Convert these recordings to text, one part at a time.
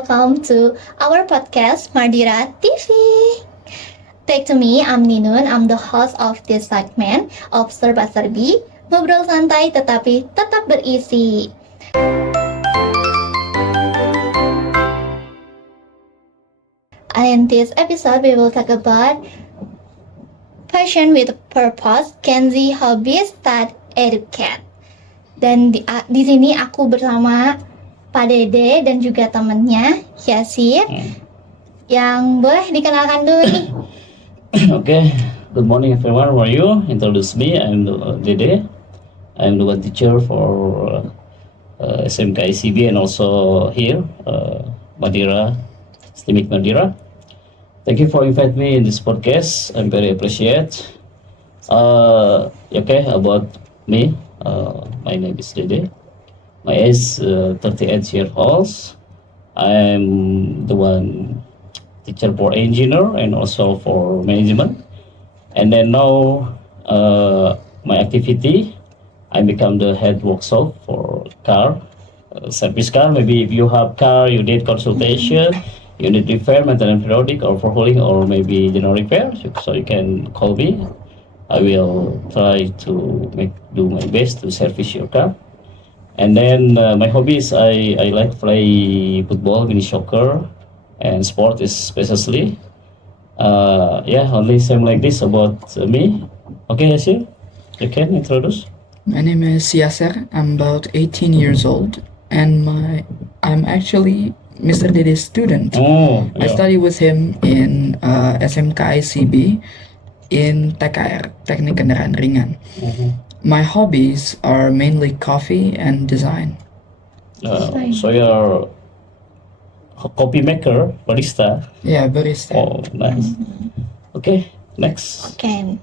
welcome to our podcast Mardira TV. Take to me, I'm Ninun. I'm the host of this segment of Serba Serbi, ngobrol santai tetapi tetap berisi. In this episode, we will talk about passion with purpose, Kenzi hobbies that educate. Dan di sini aku bersama Pak Dede dan juga temannya Yasin yang boleh dikenalkan dulu nih. Okay, good morning everyone. How are you? Introduce me. I'm Dede. I'm the one teacher for SMK ICB and also here, Madira, Slimik Madira. Thank you for inviting me in this podcast. I'm very appreciate. Okay, about me. My name is Dede. My age 38 years old. I'm the one teacher for engineer and also for management. And then now my activity, I become the head workshop for car, service car. Maybe if you have car, you need consultation, you need repair, maintenance periodic or overhauling or maybe general repair. So you can call me. I will try to do my best to service your car. And then my hobbies, I like play football, mini soccer, and sport is especially. Only same like this about me. Okay, Yasir, you can introduce. My name is Yasser. I'm about 18 years old, and I'm actually Mr. Dede's student. Oh, I study with him in SMK ICB in TKR, Teknik Kendaraan Ringan. My hobbies are mainly coffee and design. So you're a coffee maker, barista. Yeah, barista. Oh, nice. Okay, next. Oke,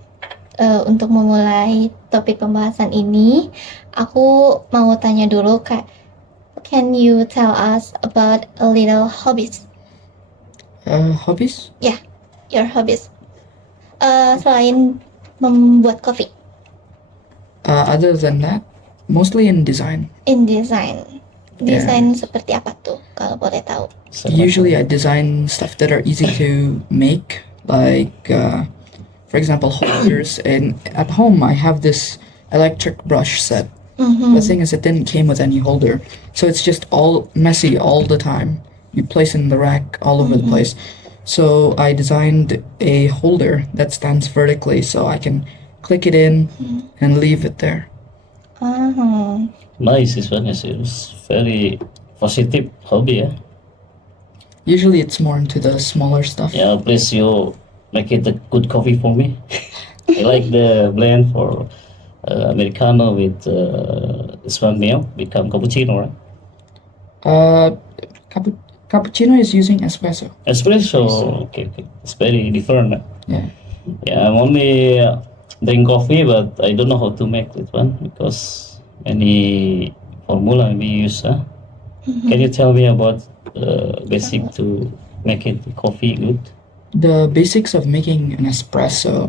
untuk memulai topik pembahasan ini, aku mau tanya dulu, Kak. Can you tell us about a little hobbies? Hobbies? Yeah, your hobbies. Selain membuat kopi. Other than that, mostly in design. In design. Desain seperti apa tuh, kalau boleh tahu? Usually I design stuff that are easy to make, like, for example, holders. And at home, I have this electric brush set. The thing is, it didn't came with any holder, so it's just all messy all the time. You place it in the rack all over the place. So I designed a holder that stands vertically, so I can click it in and leave it there. Nice, this one is very positive hobby. Usually it's more into the smaller stuff. Yeah, please you make it a good coffee for me. I like the blend for Americano with this one milk, become cappuccino, right? Cappuccino is using espresso. Espresso, okay. It's very different. Yeah. Yeah, I'm only drink coffee, but I don't know how to make it one because many formula we use. Can you tell me about basic to make it coffee good? The basics of making an espresso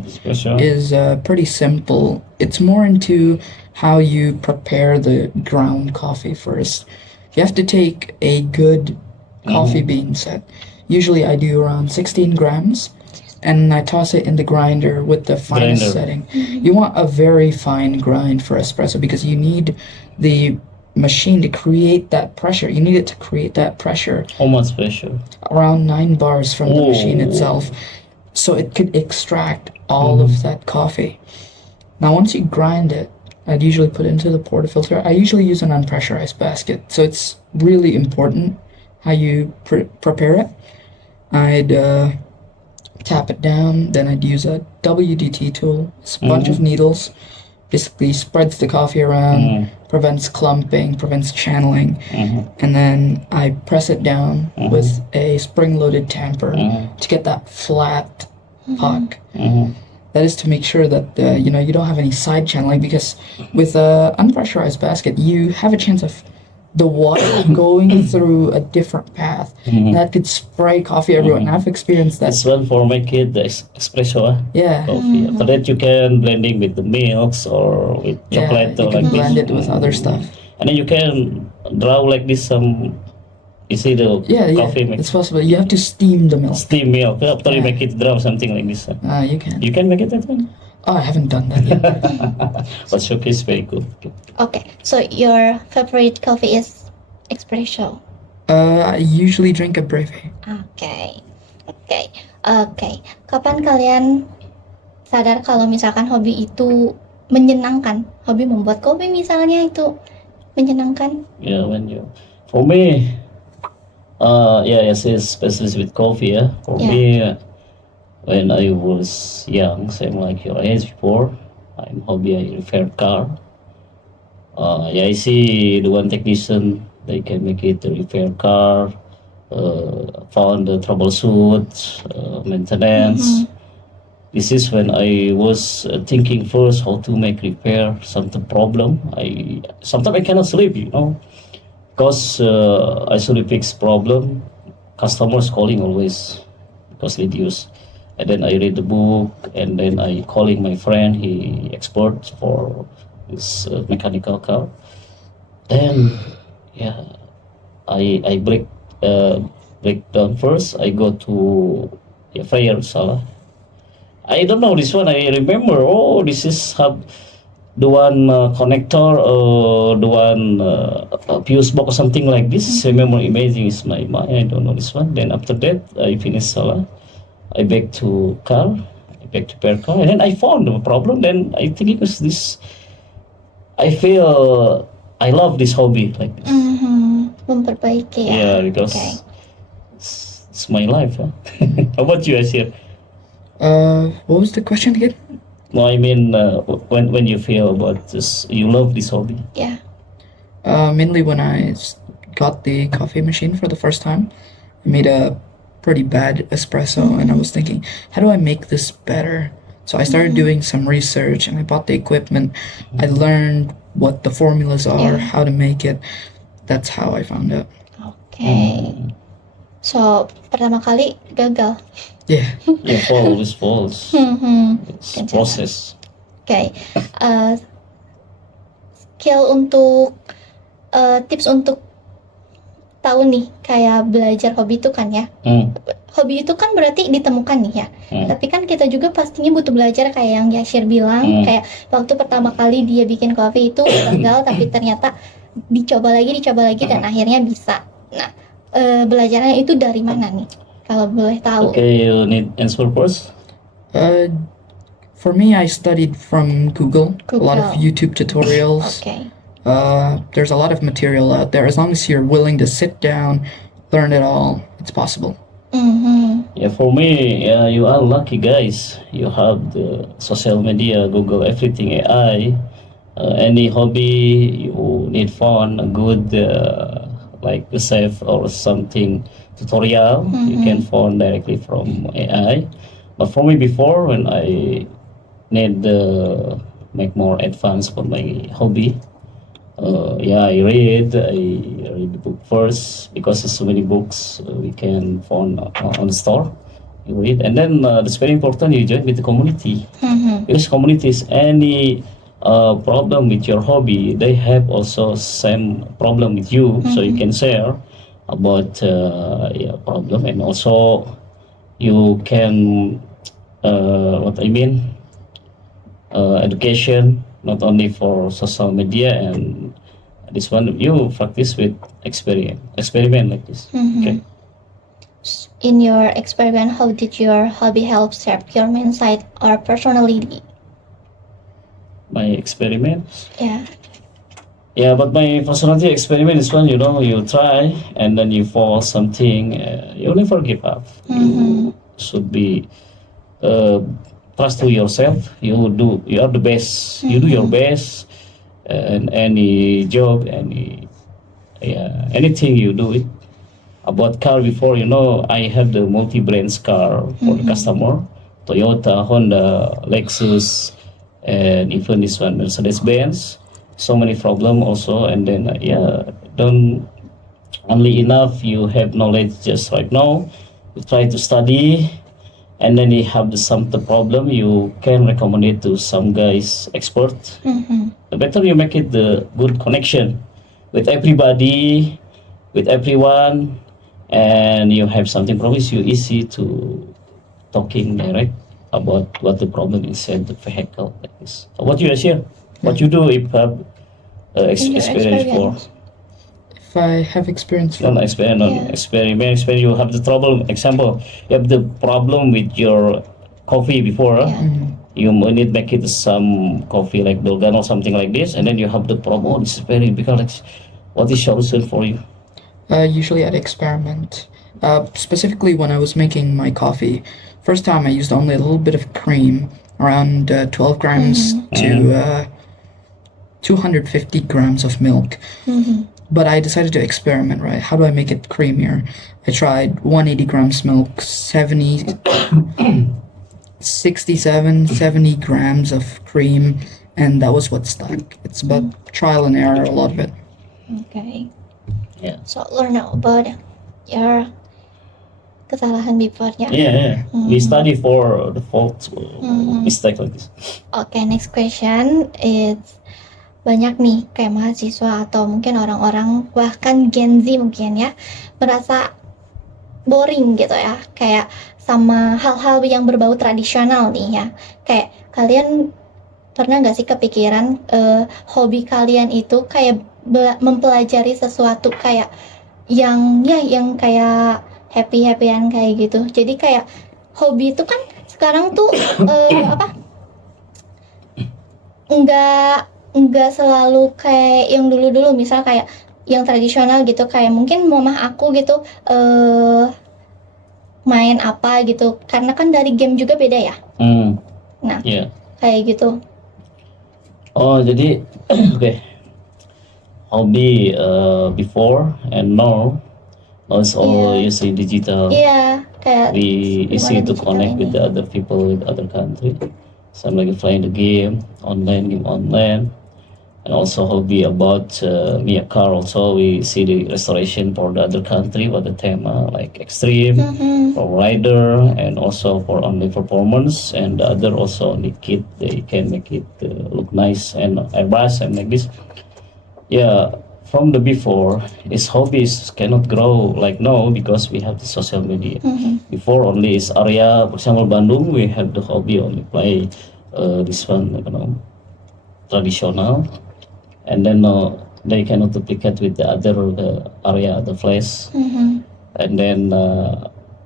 is pretty simple. It's more into how you prepare the ground coffee first. You have to take a good coffee bean set. Usually I do around 16 grams and I toss it in the grinder with the finest setting. You want a very fine grind for espresso because you need the machine to create that pressure. You need it to create that pressure. How much pressure? Around 9 bars from the machine itself. So it could extract all of that coffee. Now once you grind it, I'd usually put it into the portafilter. I usually use an unpressurized basket. So it's really important how you prepare it. I'd tap it down, then I'd use a WDT tool. It's a bunch of needles. Basically spreads the coffee around, prevents clumping, prevents channeling, and then I press it down with a spring-loaded tamper to get that flat puck. That is to make sure that you don't have any side channeling, because with an unpressurized basket you have a chance of the water going through a different path that could spray coffee everywhere, and I've experienced that. This one for make it the espresso coffee. After that you can blending with the milks or with chocolate you or can like blend this. it with other stuff. And then you can draw like this some You see the Yeah, coffee yeah, make it's possible. You have to steam the milk. steam milk after you Yeah. make it draw something like this. You can. You can make it that one. Oh, I haven't done that yet. But coffee is very good. Okay, so your favorite coffee is espresso. I usually drink a breve. Oke, oke, oke. Kapan kalian sadar kalau misalkan hobi itu menyenangkan? Hobi membuat kopi misalnya itu menyenangkan? Yeah, when you for me, yeah, yes, especially with coffee. Yeah, for Yeah. me, when I was young, same like your age before, I'm hobby. I repair car. Yeah, I see the one technician they can make it to repair car. Found the troubleshoot, maintenance. This is when I was thinking first how to make repair something problem. I sometimes I cannot sleep, because I solely fix problem. Customers calling always because reduce. And then I read the book, and then I calling my friend. He expert for this mechanical car. Then yeah, I break down first. I go to fire salah. I don't know this one. I remember. Oh, this is the one connector, the one fuse box or something like this. Remember, imaging is my mind. I don't know this one. Then after that, I finish salah. I back to car. I back to repair car, and then I found the problem. Then I think it was this. I feel I love this hobby like this. Memperbaiki ya. Yeah, because Okay. it's my life. Huh? How about you, Asir? What was the question again? No, I mean, when you feel about this, you love this hobby. Ya. Mainly when I got the coffee machine for the first time, I made a pretty bad espresso, and I was thinking, how do I make this better? So I started doing some research, and I bought the equipment. I learned what the formulas are, Yeah. how to make it. That's how I found out. Oke. So pertama kali gagal. Yeah. Yeah, always falls. It's Kacau. process. Oke. Skill untuk tips untuk tahu nih kayak belajar hobi itu kan ya. Hobi itu kan berarti ditemukan nih ya. Tapi kan kita juga pastinya butuh belajar kayak yang Yashir bilang, kayak waktu pertama kali dia bikin kopi itu gagal tapi ternyata dicoba lagi dan akhirnya bisa. Nah, belajarnya itu dari mana nih? Kalau boleh tahu. Okay, you need answer first. For me, I studied from Google. A lot of Google. YouTube tutorials. Oke. There's a lot of material out there. As long as you're willing to sit down, learn it all, it's possible. Yeah, for me, you are lucky guys. You have the social media, Google, everything, AI. Any hobby you need fun, a good like the chef or something tutorial, you can find directly from AI. But for me, before when I need make more advanced for my hobby, I read the book first because there's so many books we can find on the store. You read, and then it's very important you join with the community, because communities any problem with your hobby, they have also same problem with you, so you can share about problem, and also you can education, not only for social media, and this one you practice with experiment like this. Okay. In your experiment, how did your hobby help shape your mindset or personality? My experiment, Yeah. but my personality experiment is when you try and then you fall something, you never give up. You should be trust to yourself. You are the best. You do your best, and any job, anything you do it. About car before, I have the multi-brands car for the customer, Toyota, Honda, Lexus, and even this one Mercedes-Benz. So many problem also, and then don't only enough you have knowledge just right now. You try to study, and then you have some problem, you can recommend it to some guys expert. The better you make it the good connection with everybody, with everyone, and you have something problem, it's you easy to talking direct about what the problem is in the vehicle like this. What you share? What you do if have In your experience for? experience. If I have experience Non for experiment, Yeah. experiment. You have the trouble. Example, you have the problem with your coffee before. Yeah. You need make it some coffee like Dolgan or something like this, and then you have the problem. Oh, this is very difficult. Like, what is solution for you? usually I'd experiment. Specifically when I was making my coffee, first time I used only a little bit of cream, around 12 grams to 250 grams of milk. But I decided to experiment, right? How do I make it creamier? I tried 180 grams milk, 70 grams of cream, and that was what stuck. It's about trial and error, a lot of it. Okay. Yeah. So learn about your kesalahan before ya. Yeah. We study for the fault mistake like this. Okay, next question is banyak nih kayak mahasiswa atau mungkin orang-orang bahkan Gen Z mungkin ya merasa boring gitu ya kayak sama hal-hal yang berbau tradisional nih ya. Kayak kalian pernah nggak sih kepikiran hobi kalian itu kayak mempelajari sesuatu kayak yang kayak happy-happyan kayak gitu. Jadi kayak hobi itu kan sekarang tuh nggak selalu kayak yang dulu-dulu, misal kayak yang tradisional gitu, kayak mungkin mamah aku gitu main apa gitu, karena kan dari game juga beda ya. Nah, Yeah. kayak gitu. Oh, jadi okay. Hobby before and now it's all using digital. Iya, kayak We easy to digital connect ini. with the other people with other country. Some like playing the game online, and also hobby about me a car. Also, we see the restoration for the other country, what the thema like extreme for rider, and also for only performance, and the other also only kit. They can make it look nice and airbrush and like this. Yeah, from the before, his hobbies cannot grow like now because we have the social media. Before only is area, for example, Bandung, we have the hobby only play this one, traditional, and then they cannot duplicate with the other area, the place, and then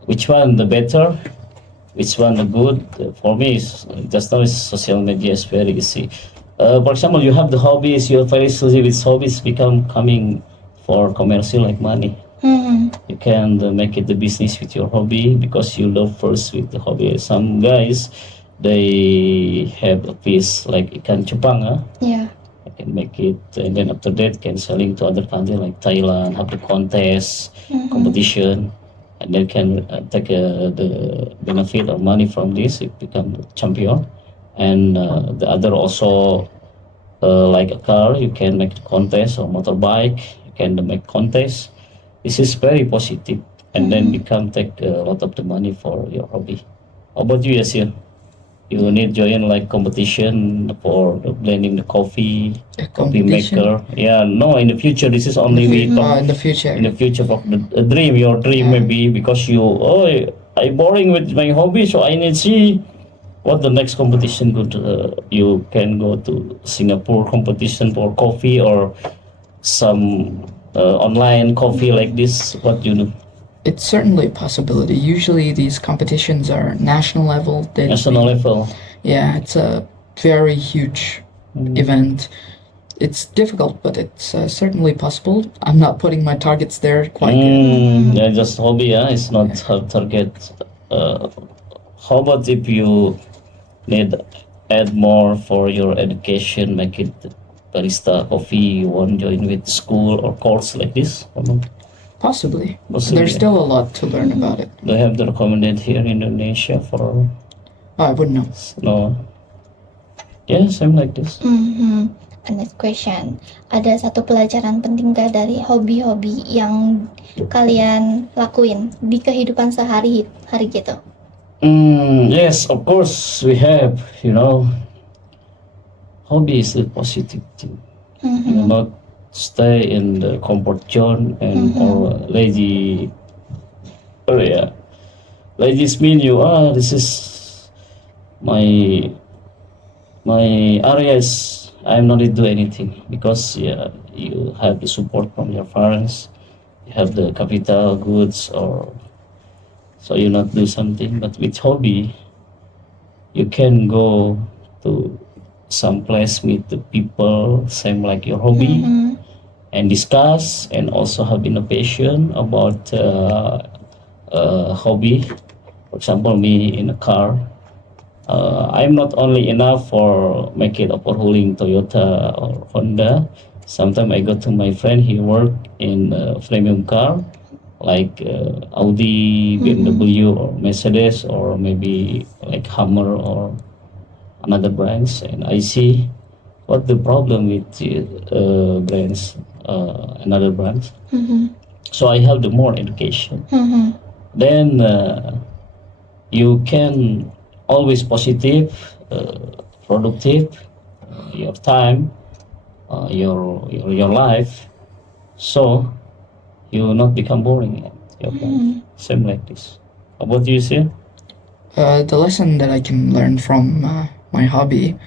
which one the better, which one the good for me is just now is social media is very easy. For example, you have the hobbies, you're very exclusive with hobbies become coming for commercial like money. You can make it the business with your hobby because you love first with the hobby. Some guys, they have a piece like ikan cupang, Iya. I can make it, and then after that can selling to other country like Thailand, have the contest, competition, and then can take the benefit or money from this, it become the champion. And the other also like a car, you can make contest or motorbike, you can make contest. This is very positive, and then become take a lot of the money for your hobby. How about you, Yasir? You need join like competition for the blending the coffee Competition. maker. Yeah, no, in the future this is only we talk In the future. in the future of the dream, your dream maybe because you I boring with my hobby, so I need see what the next competition could you can go to Singapore competition for coffee or some online coffee like this. What you do? It's certainly a possibility. Usually these competitions are national level. National level. Yeah, it's a very huge event. It's difficult, but it's certainly possible. I'm not putting my targets there quite yet. Yeah, just hobby. Yeah, it's not hard target. How about if you need add more for your education, make it barista coffee? You want to join with school or course like this? Or no? Possibly. Possibly. There's still a lot to learn about it. Do you have the recommended here in Indonesia for I wouldn't know. no? Yeah, same like this. And next question, ada satu pelajaran penting gak dari hobi-hobi yang kalian lakuin di kehidupan sehari-hari gitu? Yes, of course we have. You know, hobby is a positive thing. You know, not stay in the comfort zone and or lazy area. Lazy mean you this is my area is I'm not to do anything because you have the support from your parents, you have the capital goods or so you not do something. But with hobby you can go to some place meet the people same like your hobby and discuss and also have innovation about hobby. For example, me in a car, I'm not only enough for make it overhauling Toyota or Honda. Sometimes I go to my friend, he work in a premium car like Audi, BMW or Mercedes or maybe like Hummer or another brands, and I see what the problem with brands, another brands. So I have the more education. Then you can always positive, productive, your time, your life. So you will not become boring. Your life. Same like this. How about you, sir? The lesson that I can learn from my hobby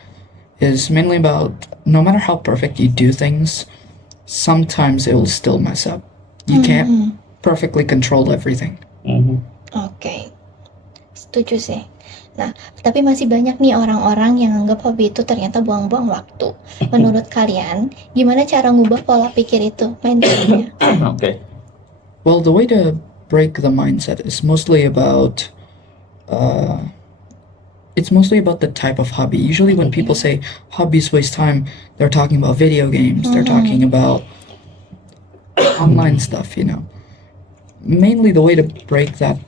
is mainly about no matter how perfect you do things, sometimes it will still mess up. You can't perfectly control everything. Oke, setuju sih. Nah, tapi masih banyak nih orang-orang yang anggap hobi itu ternyata buang-buang waktu. Menurut kalian, gimana cara ngubah pola pikir itu, mindsetnya? Okay. Well, the way to break the mindset is mostly about it's mostly about the type of hobby. Usually when people say hobbies waste time, they're talking about video games, they're talking about online stuff, you know. Mainly the way to break that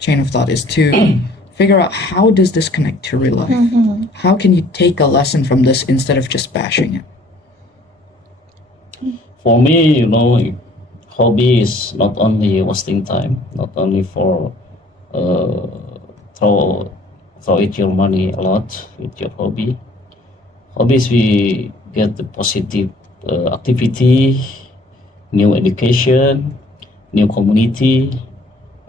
chain of thought is to figure out how does this connect to real life? How can you take a lesson from this instead of just bashing it? For me, hobby is not only wasting time, not only for throw it your money a lot with your hobby. Hobbies we get the positive activity, new education, new community,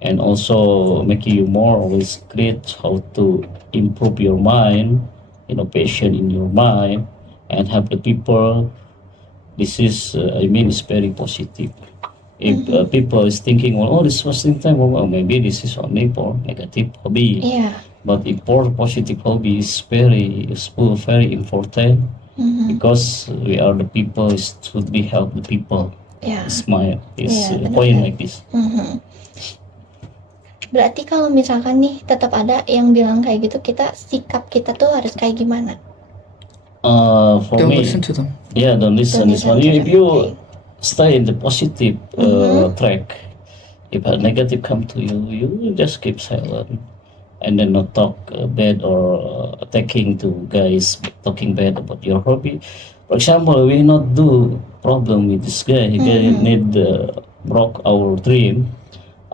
and also making you more always great how to improve your mind, innovation in your mind, and help the people. This is is very positive. If people is thinking, well, this is wasting time, well, maybe this is only for negative hobby. Iya. But if for positive hobby is very useful, very important because we are the people should be help the people. Ya. It's my Iya, point benar. like this. Berarti kalau misalkan nih tetap ada yang bilang kayak gitu, sikap kita tuh harus kayak gimana? For Don't me, listen to them. yeah, don't listen Don't this listen one. to If them, you okay. stay in the positive track, if a negative come to you, you just keep silent and then not talk bad or attacking to guys talking bad about your hobby. For example, we not do problem with this guy. He need broke our dream.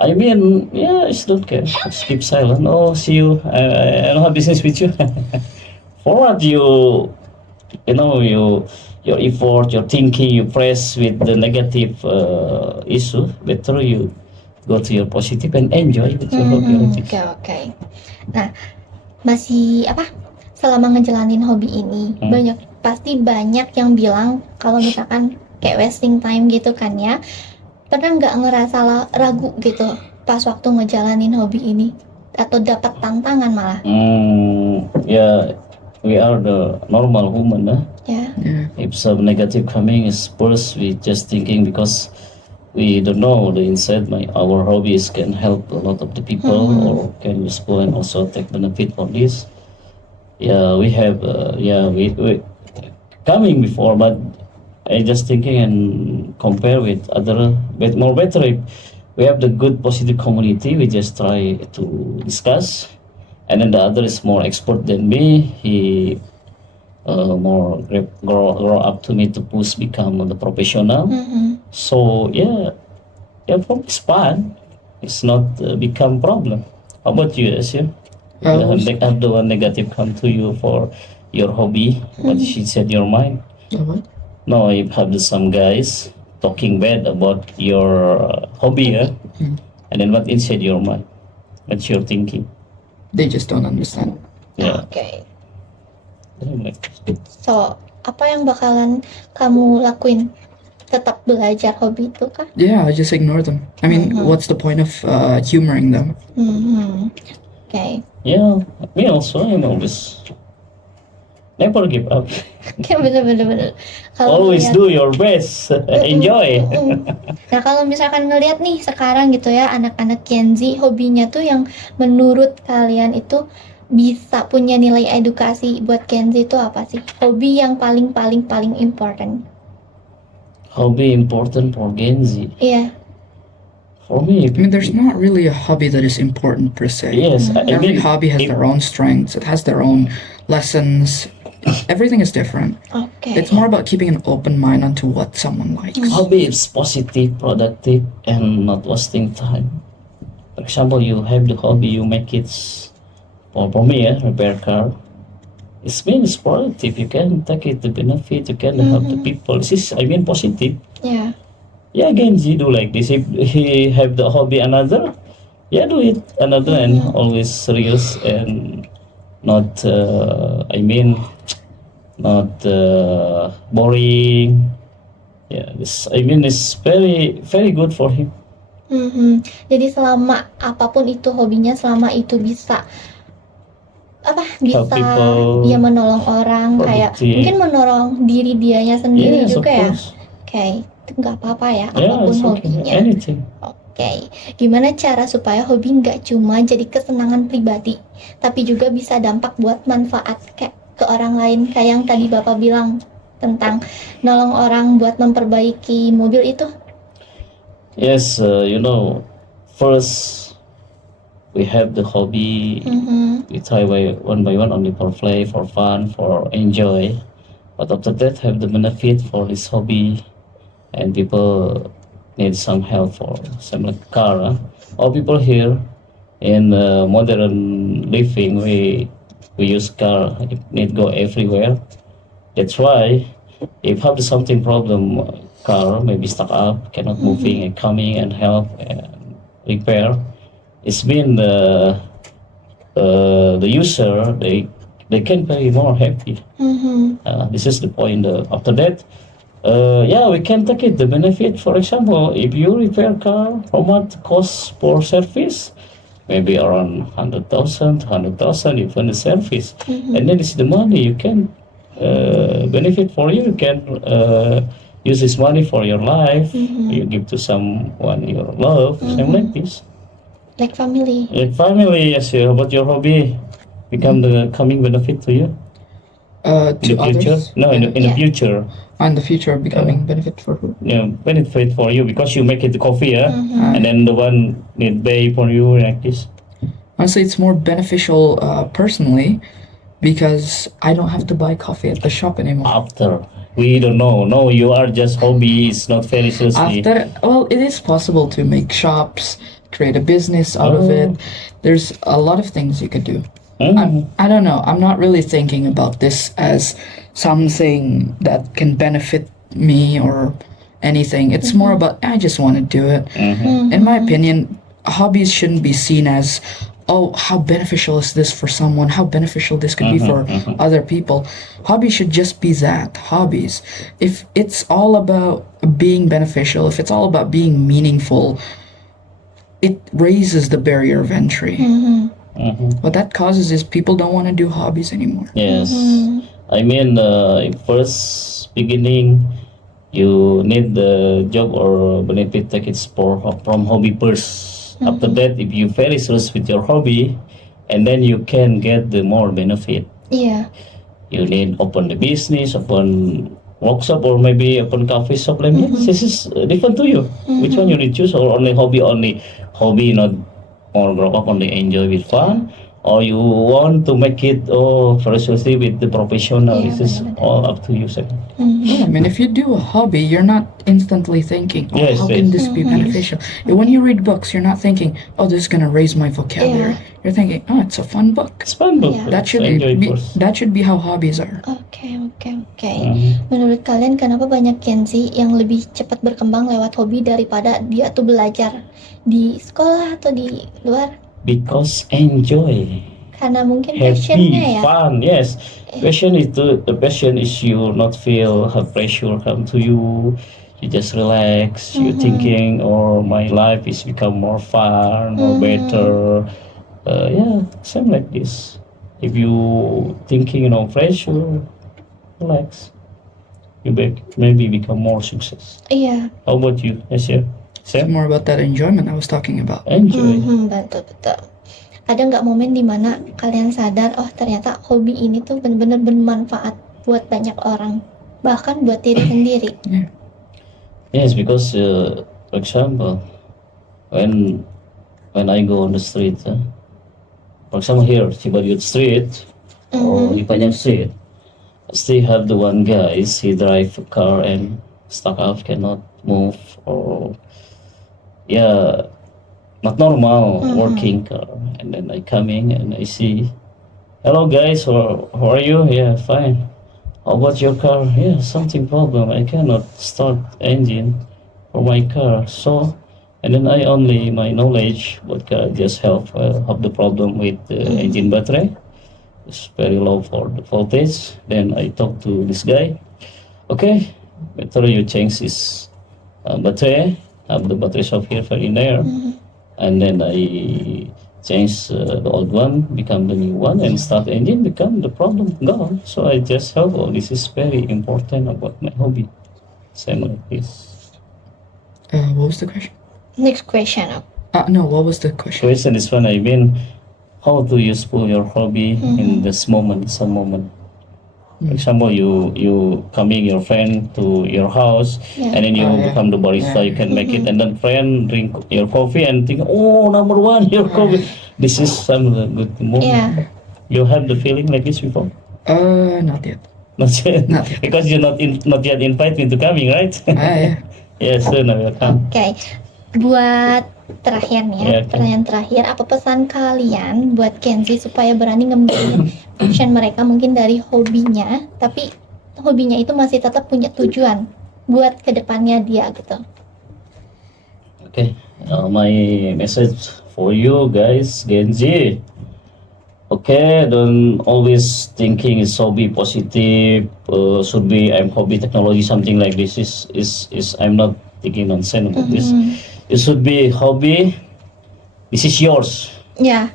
I mean, yeah, it's don't care. Just keep silent. Oh, see you. I don't have business with you. For what your effort, your thinking, you press with the negative issue. Better you go to your positive and enjoy with your hobby. Like this. Oke. Nah, masih selama ngejalanin hobi ini, pasti banyak yang bilang kalau misalkan kayak wasting time gitu kan ya. Pernah nggak ngerasa ragu gitu pas waktu ngejalanin hobi ini atau dapat tantangan malah? Yeah, we are the normal human. Ya. If some negative coming is first we just thinking because we don't know the inside our hobbies can help a lot of the people or can useful and also take benefit from this. Yeah, we have we coming before, but I just thinking and compare with other but more better if we have the good positive community. We just try to discuss, and then the other is more expert than me. He more grow up to me to push become the professional. So yeah, from it's fun. It's not become problem. How about you, Asia? Have the one negative come to you for your hobby? What she said your mind? What? Now you have some guys talking bad about your hobby, and then what inside your mind? What's your thinking? They just don't understand. Yeah. Oke. Like, So, apa yang bakalan kamu lakuin? Tetap belajar hobi itu kah? Yeah, I just ignore them. I mean, what's the point of humoring them? Oke. yeah, me also. I'm always never give up. Oke, bener-bener. Kalau Always ngeliat- do your best. Enjoy. Nah, kalau misalkan ngelihat nih sekarang gitu ya, anak-anak Gen Z hobinya tuh yang menurut kalian itu bisa punya nilai edukasi buat Gen Z itu apa sih? Hobi yang paling important. Hobby important for Gen Z. Iya. For me, I mean, there's not really a hobby that is important per se. yes. I Every mean, hobby has if- their own strengths. It has their own lessons. Everything is different. Oke. It's more about keeping an open mind onto what someone likes. hobby is positive, productive, and not wasting time. For example, you have the hobby, you make it for me, repair car. It means productive. You can take it the benefit. You can help the people. This is, I mean, positive. Ya. Yeah, Gen Z do like this. If he have the hobby another, yeah, do it another and always serious and not. I mean, not boring. Yeah, this. I mean, it's very good for him. Jadi selama apapun itu hobinya, selama itu bisa bisa people, dia menolong orang, kayak productive. mungkin menolong diri dianya sendiri Yes, of juga ya. course. Oke, itu nggak apa-apa ya, Yeah, apapun it's okay. hobinya. Anything. Oke, gimana cara supaya hobi nggak cuma jadi kesenangan pribadi, tapi juga bisa dampak buat manfaat kayak ke orang lain, kayak yang tadi Bapak bilang tentang nolong orang buat memperbaiki mobil itu. Yes, first we have the hobby. We try by one only for play, for fun, for enjoy. But after that, have the benefit for this hobby, and people need some help for some like car. All people here in modern living, we use car. It need go everywhere. That's why if have something problem, car maybe stuck up, cannot moving and coming and help and repair. It's been the user they can be more happy. This is the point. After that, yeah, we can take it the benefit. For example, if you repair car, how much cost for service? Maybe around 100,000, 200,000 even the service, and then it's the money you can benefit for you. You can use this money for your life. You give to someone you love, something like this. Like family. Like family, yes. About your hobby become the coming benefit to you To in the future. others? No, in the Yeah. future. In the future, becoming benefit for who? Benefit for you because you make it the coffee, and then the one need pay for you like this. Honestly, it's more beneficial personally because I don't have to buy coffee at the shop anymore. After we don't know. No, you are just hobby. It's not very seriously. Well, it is possible to make shops, create a business out of it. There's a lot of things you could do. I don't know. I'm not really thinking about this as something that can benefit me or anything. It's more about I just want to do it. In my opinion, hobbies shouldn't be seen as, oh, how beneficial is this for someone? How beneficial this could be for other people. Hobbies should just be that, hobbies. If it's all about being beneficial, if it's all about being meaningful, it raises the barrier of entry. What that causes is people don't want to do hobbies anymore. Yes. I mean, first beginning, you need the job or benefit tickets from hobby first. After that, if you very serious with your hobby, and then you can get the more benefit. Iya. You need open the business, open workshop, or maybe open coffee shop. Like this is different to you. Which one you need choose, or only hobby, not more grow up, only enjoy with fun, or you want to make it very seriously with the professional. Yeah, This is benar-benar. all up to you, sir. Yeah, I mean, if you do a hobby, you're not instantly thinking, oh, Yes, how can yes. this be beneficial? When you read books, you're not thinking, oh, this is going to raise my vocabulary. You're thinking, oh, it's a fun book. It's fun book. Yeah. That should Enjoy be course. that should be how hobbies are. Oke. Mhm. Menurut kalian kenapa banyak Gen Z yang lebih cepat berkembang lewat hobi daripada dia tuh belajar di sekolah atau di luar? Because enjoy. Karena mungkin Happy, passionnya ya. fun, yes. Passion is the passion is you not feel have pressure come to you. You just relax. You thinking, oh, my life is become more fun, more better. Yeah, same like this. If you thinking, pressure, relax. You maybe become more success. Iya. How about you? Yes, yeah. It's Same. more about that enjoyment I was talking about. Enjoy. Betul. Ada nggak momen dimana kalian sadar, oh ternyata hobi ini tuh benar-benar bermanfaat buat banyak orang, bahkan buat diri sendiri. Yes, because for example, when I go on the street, for example here Cibaduyut Street or Ipanjang Street, I still have the one guy. He drive a car and stuck out, cannot move, or not normal working car. And then I come in and I see, hello guys, how are you? Yeah, fine. How about your car? Yeah, something problem. I cannot start engine for my car. So, and then my knowledge what car just have the problem with the engine battery. It's very low for the voltage. Then I talk to this guy. Okay, better you change this battery. Have the battery shop here for in there. And then I change the old one, become the new one, and start engine, become the problem gone. So I just help. Oh, this is very important about my hobby. Same like this. What was the question? Next question. No, what was the question? Question is when I mean, how to useful your hobby in this moment, some moment. For example, you coming your friend to your house, and then you become the barista. You can make it, and then friend drink your coffee and think, oh, number one, your coffee. This is some good moment. Yeah. You have the feeling like this before? Not yet. Not yet. Not yet. Because you're not yet invite me to coming, right? Yeah. Yes, soon I will come. Oke. Buat terakhir nih ya, Iya, oke. pertanyaan terakhir, apa pesan kalian buat Gen Z supaya berani ngembangin passion mereka mungkin dari hobinya, tapi hobinya itu masih tetap punya tujuan buat kedepannya dia gitu. Okay, my message for you guys, Gen Z. Okay, don't always thinking it's hobby positive. Should be I'm hobby technology something like this is I'm not thinking nonsense about this. It should be hobby. This is yours. Ya,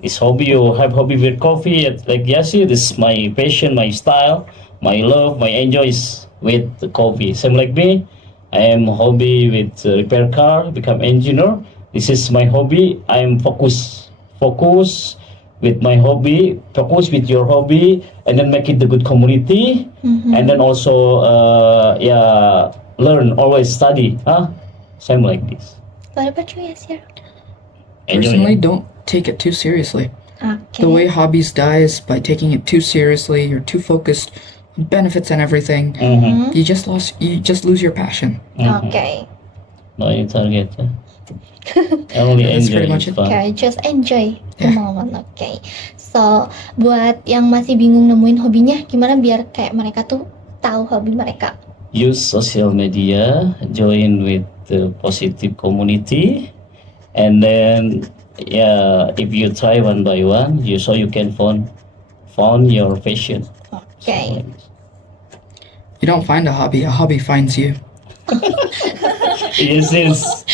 It's hobby. You have hobby with coffee. Like Yasi, this is my passion, my style, my love, my enjoy is with the coffee. Same like me. I am hobby with repair car, become engineer. This is my hobby. I am focus with my hobby, focus with your hobby, and then make it the good community. And then also, learn, always study. Same like this. what about you, Yasir? Personally, don't take it too seriously. Oke. The way hobbies die is by taking it too seriously. You're too focused on benefits and everything. You just lose your passion. Oke. No you target. Only That's enjoy. pretty much It's it. fun. Oke, just enjoy the Yeah. moment. Oke. So, buat yang masih bingung nemuin hobinya, gimana biar kayak mereka tuh tahu hobi mereka? Use social media, join with the positive community, and then if you try one by one, you can found your passion. Oke. You don't find a hobby finds you. Yes, it's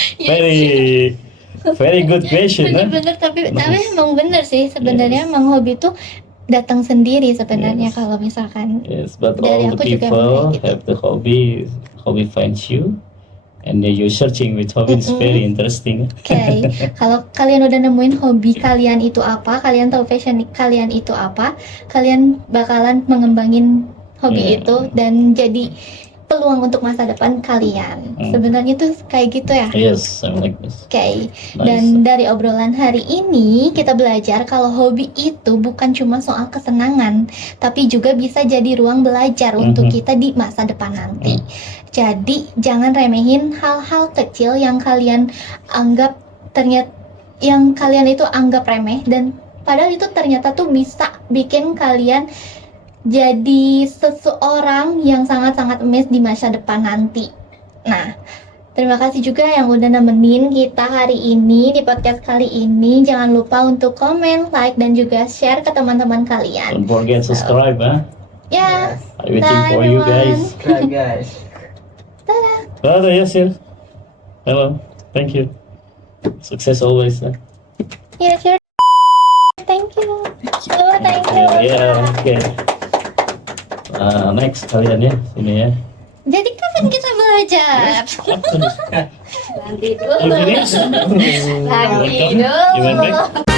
very good question. Bener-bener, tapi Nice. emang bener sih sebenarnya. Yes. Emang hobi tuh datang sendiri sebenarnya kalau misalkan. Yes, but Dari all the aku juga people emang kayak gitu. have the hobby finds you, and then you searching with hobby is very interesting. Oke, kalau kalian udah nemuin hobi kalian itu apa, kalian tahu passion kalian itu apa, kalian bakalan mengembangin hobi Yeah. itu dan jadi peluang untuk masa depan kalian. Hmm. Sebenarnya tuh kayak gitu ya. Yes, I like this. Oke, Nice. dan dari obrolan hari ini kita belajar kalau hobi itu bukan cuma soal kesenangan, tapi juga bisa jadi ruang belajar untuk kita di masa depan nanti. Jadi jangan remehin hal-hal kecil yang kalian anggap itu anggap remeh, dan padahal itu ternyata tuh bisa bikin kalian jadi seseorang yang sangat-sangat emas di masa depan nanti. Nah, terima kasih juga yang udah nemenin kita hari ini di podcast kali ini. Jangan lupa untuk komen, like, dan juga share ke teman-teman kalian. Don't forget subscribe, huh? Ya, I'm waiting Bye, for you everyone. guys. Subscribe guys. Brother Yasir. Hello. Thank you. Success always. Huh? ya, share. Thank you. Oh, thank you. Yeah, okay. Next kalian ya, sini ya. Jadi kapan kita belajar? Apa nih? Nanti dulu. You finish? Nanti Welcome. You went dulu. back?